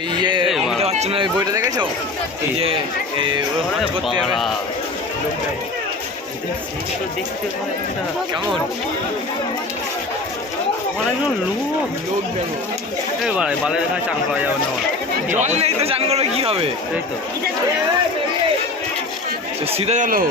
এই যে অমিতাভ বচ্চনের ওই বইটা দেখেছো? এই যে হজ করতে যাবে কেমন লোক লোক দেখো। বালের এখানে চান করা যাবে না। জল নেই তো চান করবে কি হবে? এই তো তো সিধা চলো।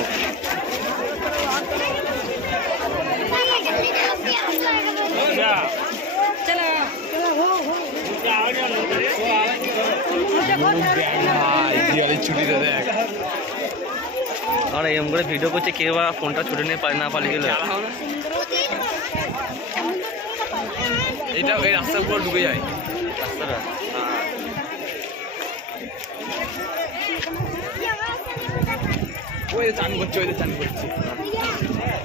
ছুটিতে দেখ আর এম করে ভিডিও করছে, কে বা ফোনটা ছুটে নিয়ে না পালিয়ে গেলে। এটা এই রাস্তার উপর ডুবে যায় রাস্তাটা। ওই চান করছে, ওই চান করছে।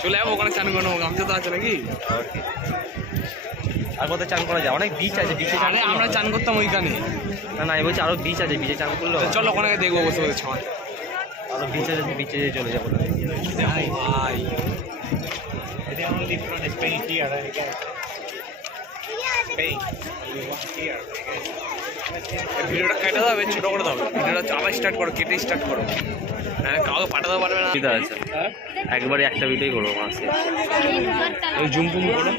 চলে যাবো ওখানে চান করবো, গামছা তো আছে নাকি? আর কোথায় চান করা যায়? অনেক বিচ আছে, বিচে চান আরে আমরা চান করতাম ওইখানে। না না, আমি বলছি আরো বিচ আছে, বিচে চান করলো। চলো ওখানে দেখবো বসে বসে ছাওয়া। আরো বিচ আছে, বিচে চলে যাবো। ভাই ভিডিওটা কেটে দাও, ছোট করে দাও ভিডিওটা, আবার স্টার্ট করো, কেটে স্টার্ট করো। হ্যাঁ, কাউকে পাঠাতে পারবে না। ঠিক আছে, একবারে একটা ভিডিওই করবো মাসে। ওই জুম টুম করো।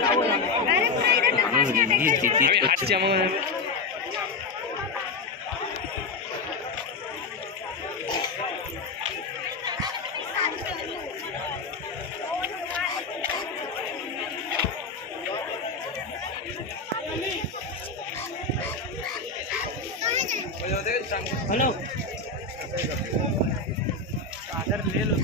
মানুষ আমি হাঁটছি আমার हेलो चादर ले लो।